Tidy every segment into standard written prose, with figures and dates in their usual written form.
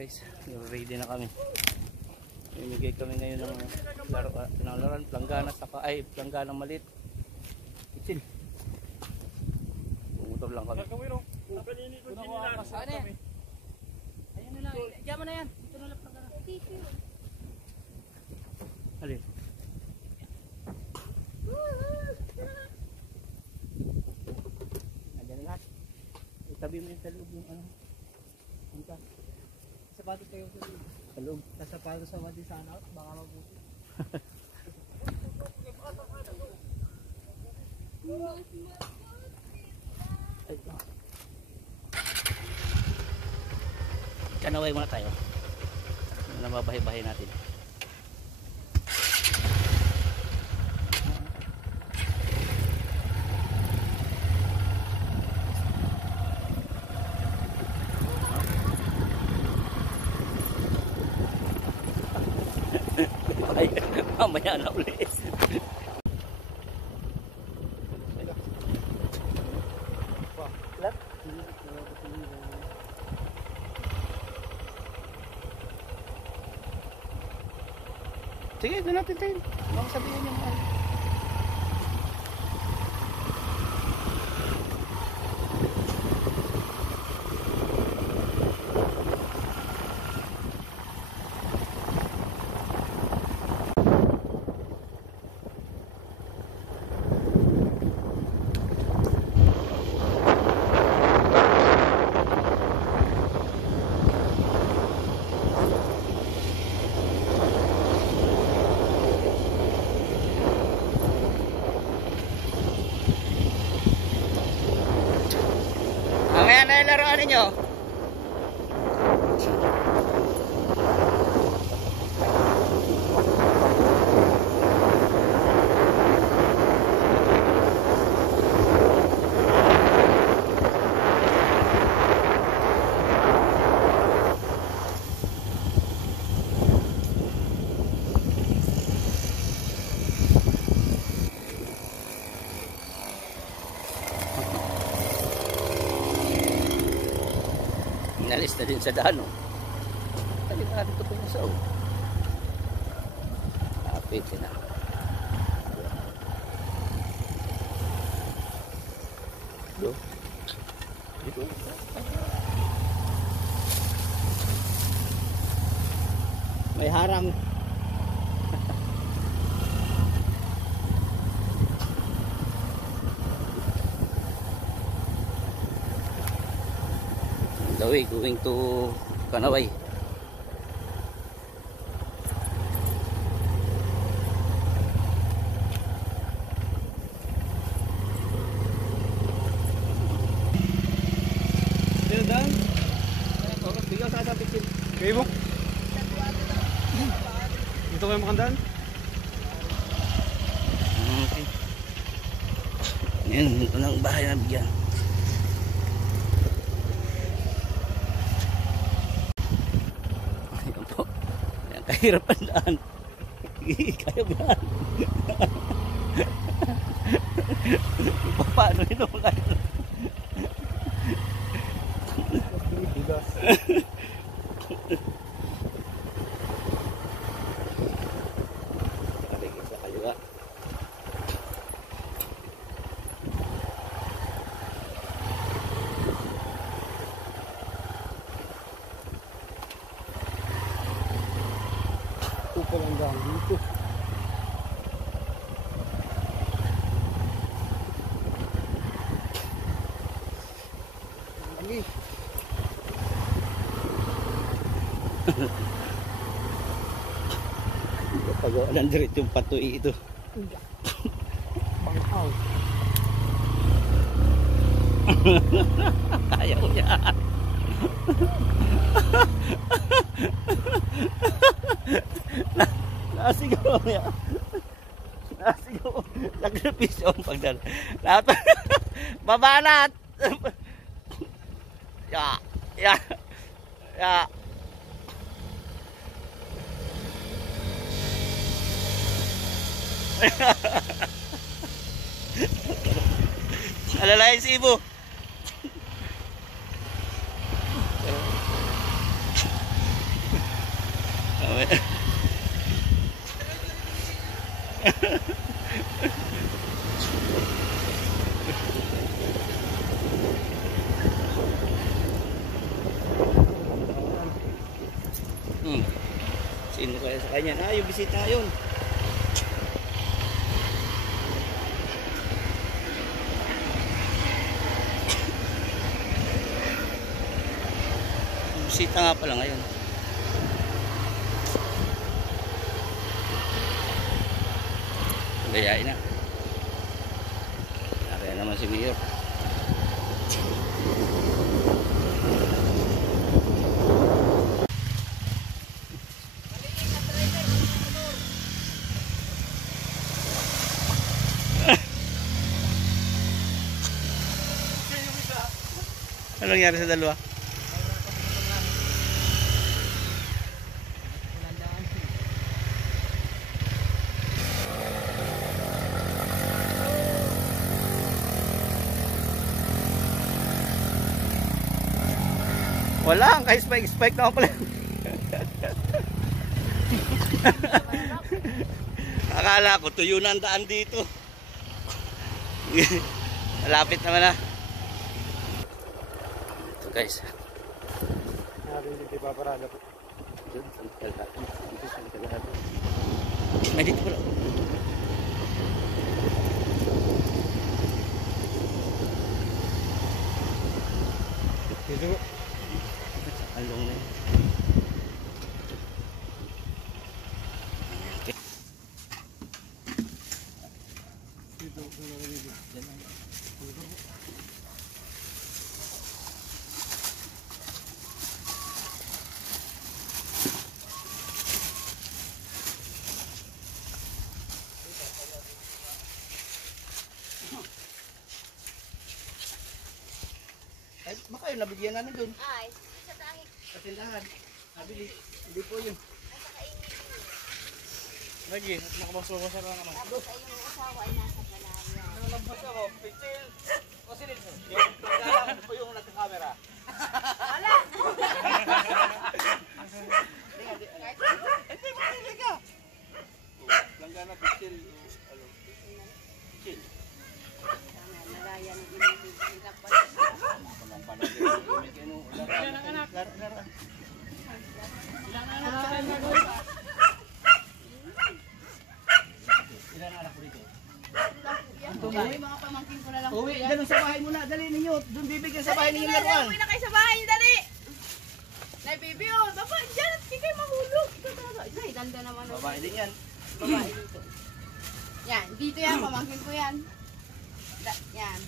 Guys, ready na kami. Imigay kami ngayon ng laruan, planggana saka ay planggana malit. Kitsin. Pumutor lang kami. Ayun na lang. Diyan mo na yan. Ito na lang planggana. Alin? Nandiyan lahat. Itabi mo yung sa loob yung ano. Punta. Sapatos kayo sa loob. Sa loob. Sapatos sa wadi sana. Baka mabuti. Kanaway muna tayo. Nababahay-bahay natin. Mamaya na ulit. Sige, doon natin tayo. Baka sabihin niyo mahal. Mamaya na yung laruan ninyo. Inalis na din sa dano. Talikado ito po yung sao. Kapit na. Dito. Dito. May harang. The way going to Kanaway. Sino dan? Okay, bigyan sa sa picture. Kayo mo? Dito kayo makandaan? Okay. Ngayon, ito na ang bahay na bigyan. Kahirap ang daan. Kaya ba yan? Paano ito? Sa kaliwa. Palang daan dito. Lagi. Pagawa ng diretso yung patuloy ito. Bangkaw. Kaya ko yan. Nasigaw niya. Nasigaw. Sakripisyo ang pagdala. Babanat. Ya. Ya. Ya. Alalayan si Ibo. Sino kaya sa kanya? Yung bisita yun. Yung bisita nga pala ngayon. Layain na. Kaya naman si Mayor. Ano nangyari sa dalawa? Wala, ka-spike na ako pala. Akala ko tuyo na ang daan dito. Malapit naman na. Ito guys. Hindi paparada. May dito pala. Dito. Along na yun. Ay, baka yun, nabigyan namin dun. Ay, sa tahi. Sa tindahan. Nabili. Hindi po yun. Lagi, at nakabasuko sa lang naman. Tapos ay yung asawa ay nasa Palawan. Nalabas ako, pitil. O sinil, yung tindahan po yung nagka-camera. Wala! Hindi mo nila ka. Langgana, pitil. Pitil. Nalaya ng inibig pala. Walang panagay. Ilang anak? Laro. Ilang anak po dito? Uwi, mga pamangkin ko na lang. Uwi, dyan sa bahay muna. Dali ninyo. Doon bibigyan sa bahay ninyo laruan. Uwi na kayo sa bahay, dali! Nay, baby, oh, baba, dyan, at kikay mahulog. Ito talaga. Nay, ganda naman. Babae din yan. Babae dito. Yan, dito yan, pamangkin ko yan. Yan.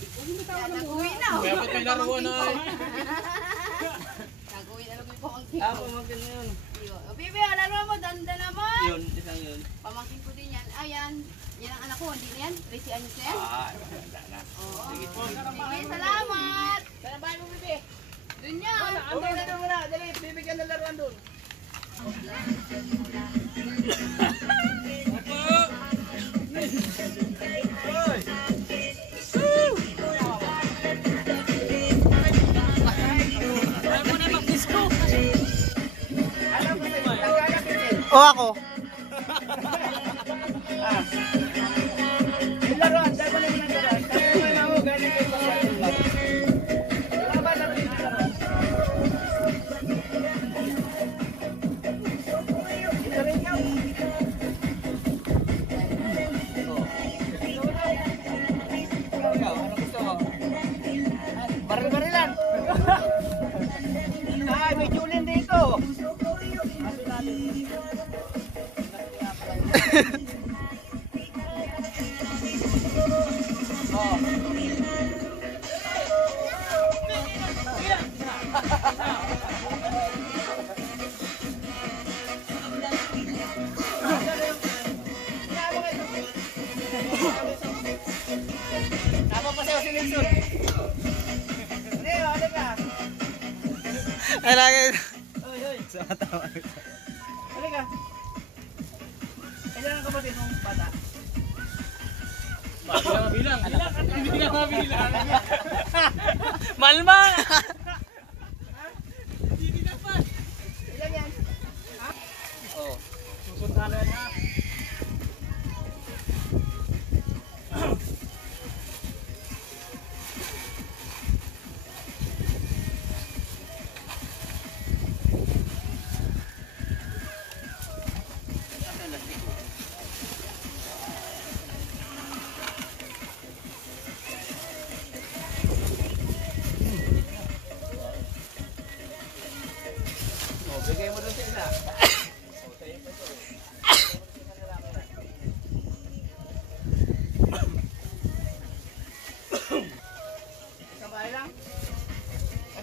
Yan, nag-uwi na. Kaya ba't may laruan na? Nag-uwi na lang yung pamangkin Ah, ko. pamangkin na yun. Yun. O, baby, oh, laruan mo, ganda naman. Yun, isang yun. Pamangkin ko din yan. Ayan. Yan ang anak ko, hindi na yan. 13 anos na yan. Ah, wala na. Oo. Sige po. Sige, salamat. Sana bahay mo, bibi. Dun yan. Uwi na doon muna. Dali, bibigyan ng laruan doon. O ako. Laruan, dahil pala yung laruan. Kaya naman ako, galing kayo sa laruan. Wala ba laruan yung laruan? Ito rin ikaw. Ikaw, ano gusto mo? Baril-barilan. Ay, may julin dito. Napapasayaw si Nelson. Hindi, wala ka. Ay, lagi. Hoy, hoy. Halika. Kailan ang kapatid mong bata? Bilang. Hindi na mabilang. Malma! Ilan yan?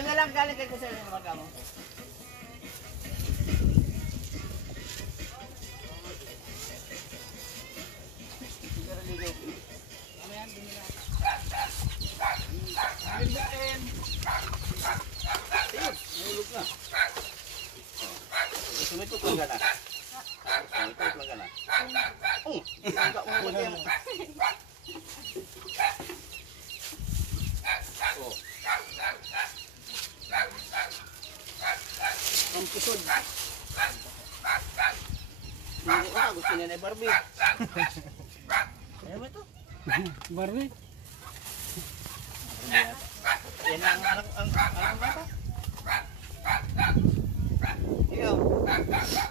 Yun na lang galing kay Kusel yung mga mo. Sumitog lang gana. Sumitog lang gana. Enggak mau dia. Oh. Ang kusod. Hindi ko gusto niya na Barbie. Ayaw mo ito? Barbie. Yan ang bata. Ikaw.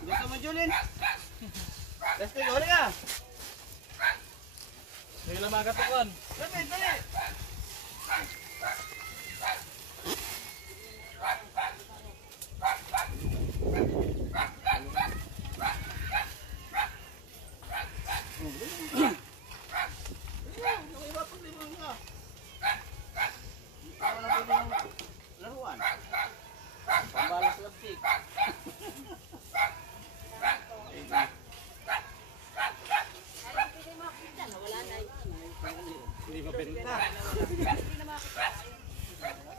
Gusto mo, Julin? Plastic, huli ka. Sige lang magatukon. Dali, dali. Laruan. Pambalas plastic. Hindi pa benta.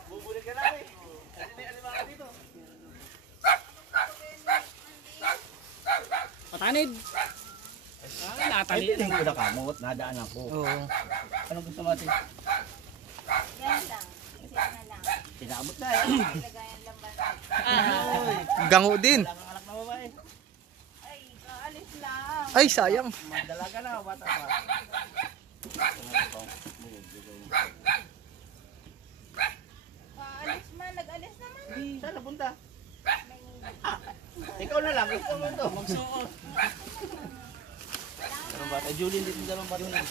Bubuli ka lang eh. Ano mga dito? Patanid. Ay, piling ko na kamot. Nadaan ako. Oo. Anong gusto mo natin? Yan lang. Isa na lang. Pinabot na eh. Lagayan lang ba? Gango din. Wala kang anak na babae. Ay, kaalis lang. Ay, sayang. Madalaga na, bata pa. Kaalis man, nag-alis naman. Saan napunta? Ikaw na lang, gusto mo ito. Magsuot. Dalawang bata. Julian dito, dalawang bata na.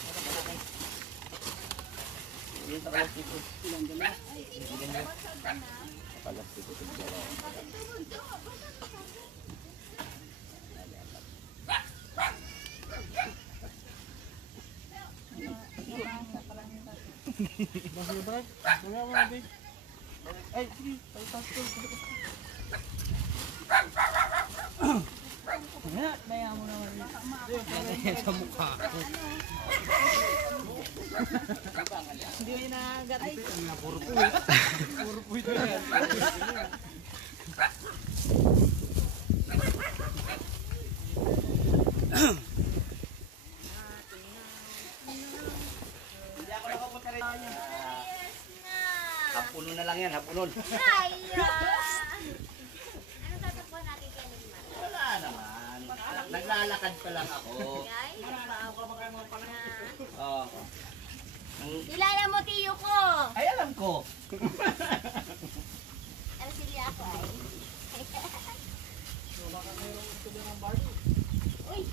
Yan sa kalastiko. Ilang gano'n? Kalastiko ito. Bakit ba? Wala mo nabi. Ay, sige. Palitas ko. Naya mo naman. Sa mukha. Hindi ko inagat. Ay, Puro po ito yan. Hindi ako nakapunta rin. Yes na. Hapunon na lang yan, hapunon. Ay, ano tatakbuhan natin kay Neymar? Wala naman. Naglalakad pa lang ako. Guys, nagpaapo na. Oh. Kilala mo tiyo ko. Ay, alam ko. Ano sila ako ay? Uy!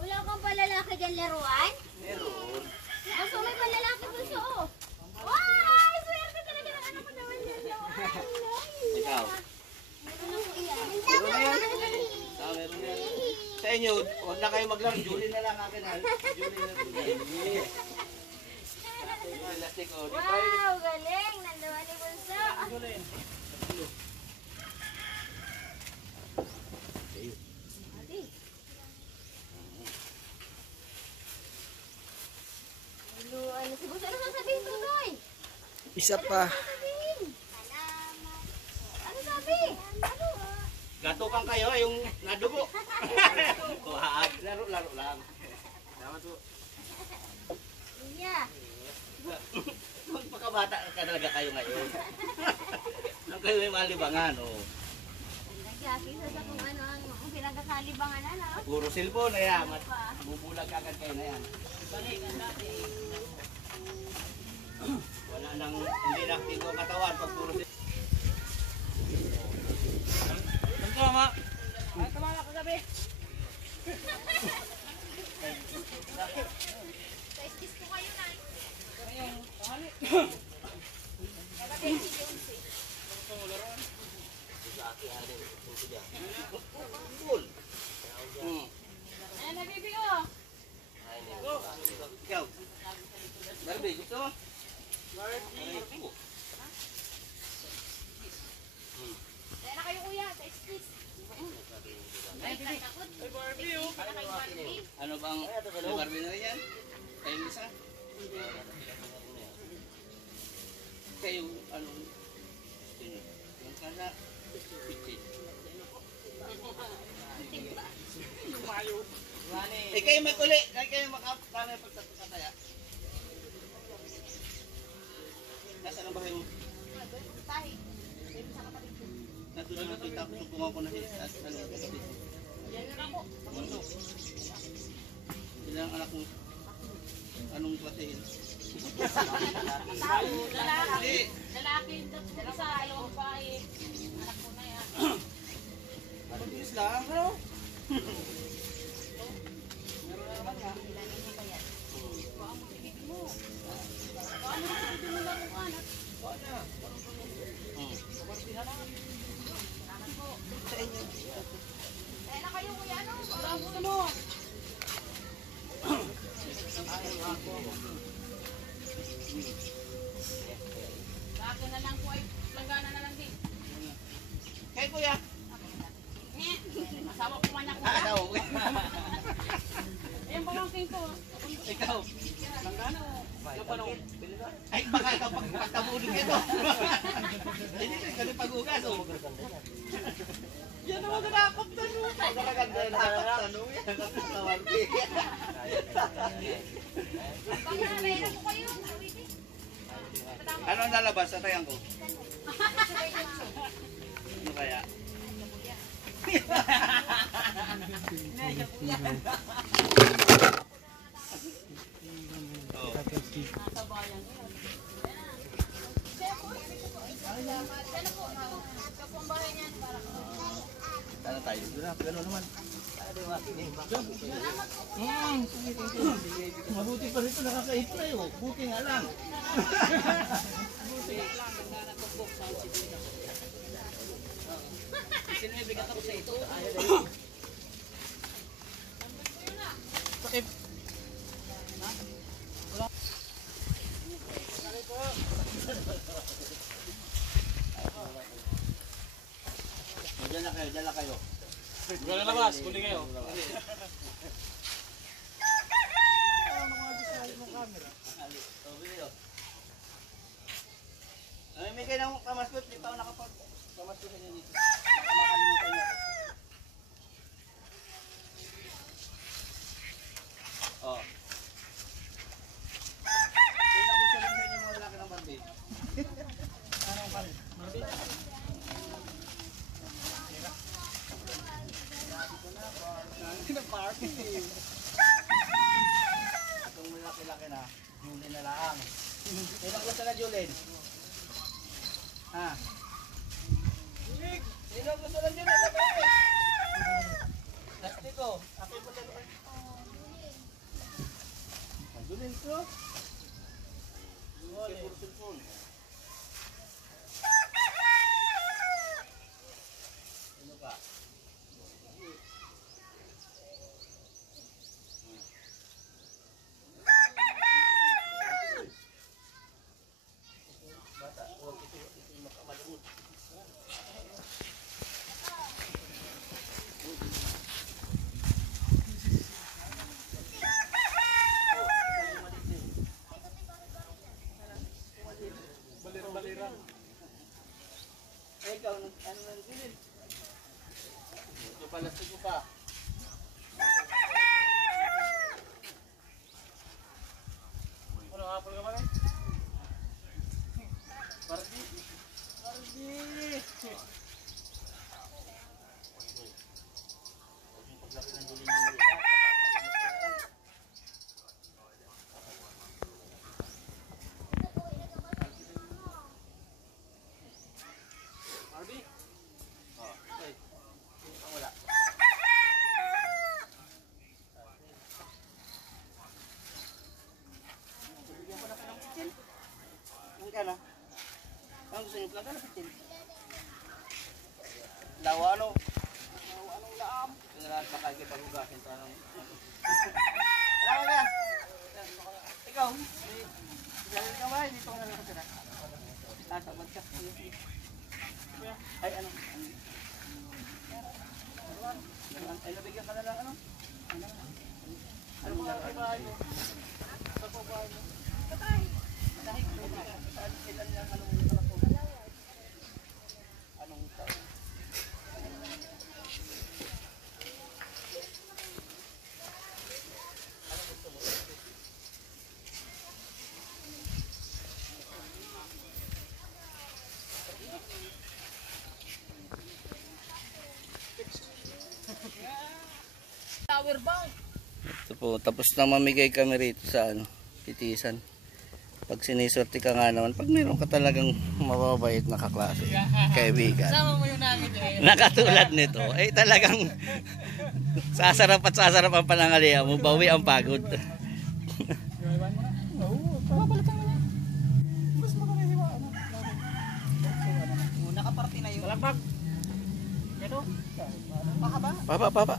Wala kang palalaki dyan laruan? Meron. Gusto may palalaki gusto oh. Wow! Swerte talaga ng anak ko naman dyan laruan. Ikaw. Meron ako iyan. Meron na yan. Meron na yan. Sa inyo, huwag na kayo maglaro. Julie na lang akin. Julie na lang. Plastic o. Wow! Galing! Nandawa ni Bunso. Ate. Ano si Bunso? Ano sasabihin ko, Toy? Isa pa. Sasabihin. Salamat. Ano sabi? Ano? Gatukan kayo, yung nadugo. Kuhaan. Laro-laro lang. Salamat po. Yeah. Magpakabata ka talaga kayo ngayon. Nang kayo may malibangan, oh. Nagyakisa sa kung ano ang pinagkakalibangan na. Puro cellphone na yan. Bubulag agad kayo na yan. Wala nang, hindi na active ang katawan pag puro cellphone. Ang tama. ay, tumala kagabi. Kiss ko kayo na. Cool. Ano na, baby oh? Ikaw. Barbie, gusto mo? Barbie. Ano bang may Barbie na rin yan? Kayo isa? Kayo, ano? Sino? Yung kana? Pichit. Eh kayo maguli. Kayo makapagkana yung pagtataya. Nasaan ang bahay mo? Tahi. Sa kapatid ko. Natulog na kita. Supungan ko na siya. Ano? Kapatid. Yan yun ako. Mundo. Ilang anak mo? Anong klasehin? Lalaki. Lalaki. Isa, dalawang babae. Anak ko na yan. Mabilis lang, ano? Kaya na kayo kuya, ano? Ang gusto mo? Baka na lang po ay langgana na lang din. Kaya kuya. Asawa ko man ako. Asawa ko. Ayan pamangkin ko. Ikaw. Langgana o? Yung panong? Ay, baka kapag pagkabulog ito. Hindi ka ganun pag-ugas. Yan naman nakakap tanong. Nakakaganda yung nakakap tanong. Yan nakakawag. Baka nahirap ko kayo. Ano ang lalabas sa tayang ko? Ano kaya? Nasa bayan ko yan. Yan po. Ito po ang bahay niyan. Ano tayo? Gano'n naman. Mabuti pa rito nakaka-apply oh. Buti nga lang. Sinibigat ako sa ito. Diyan na kayo, diyan na kayo. Huwag na labas, huli kayo. May kayo ng kamaskot, di pa ako nakapag kamaskot niya dito. Makalimutan niya. Oh. Sino gusto rin sa inyo mga lalaki ng Barbie? Itong malaki-laki na, Julin na lang. Sino gusto na Julin? Ha? Sino gusto na Julin? Plastiko. Ako yung pagkaluan. Julin ko. Julin. Sino pa? Bata, huwag ito makamalimut. Baliran. Eh, ikaw, ano nang silid? Ito pala sigo pa. Ano nga pala ka ba rin? Barbie. Barbie. Paglaki ng Julin ng Julin. Barbie? Oh, okay. Ang wala. Bigyan ko na kayo ng pitin. Ang ka na? Ang gusto niyo lang ka na pitin? Lawa ano? Lawa anong laam? Yung lahat makakipag-ugasin to anong... Lawa ka! Ikaw? Galing ka ba? Dito ka na lang kasi na. Tasabad ka. Ay, ano? Ay, nabigyan ka na lang, ano? Ano? bahay mo? Sa po bahay mo? Dahil ilan lang anong kalapog? Anong taon? Tower bang? Ito po, tapos na mamigay kami rito sa ano, Pitisan. Pag sinisorti ka nga naman, pag meron ka talagang mababait na kaklase, kaibigan. Sama mo yung nangit eh. Nakatulad nito, eh talagang sasarap at sasarap ang panangalihan mo, bawi ang pagod. Nakaparty na yun. Malapag. Ito? Mahaba? Papa.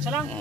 Isa lang.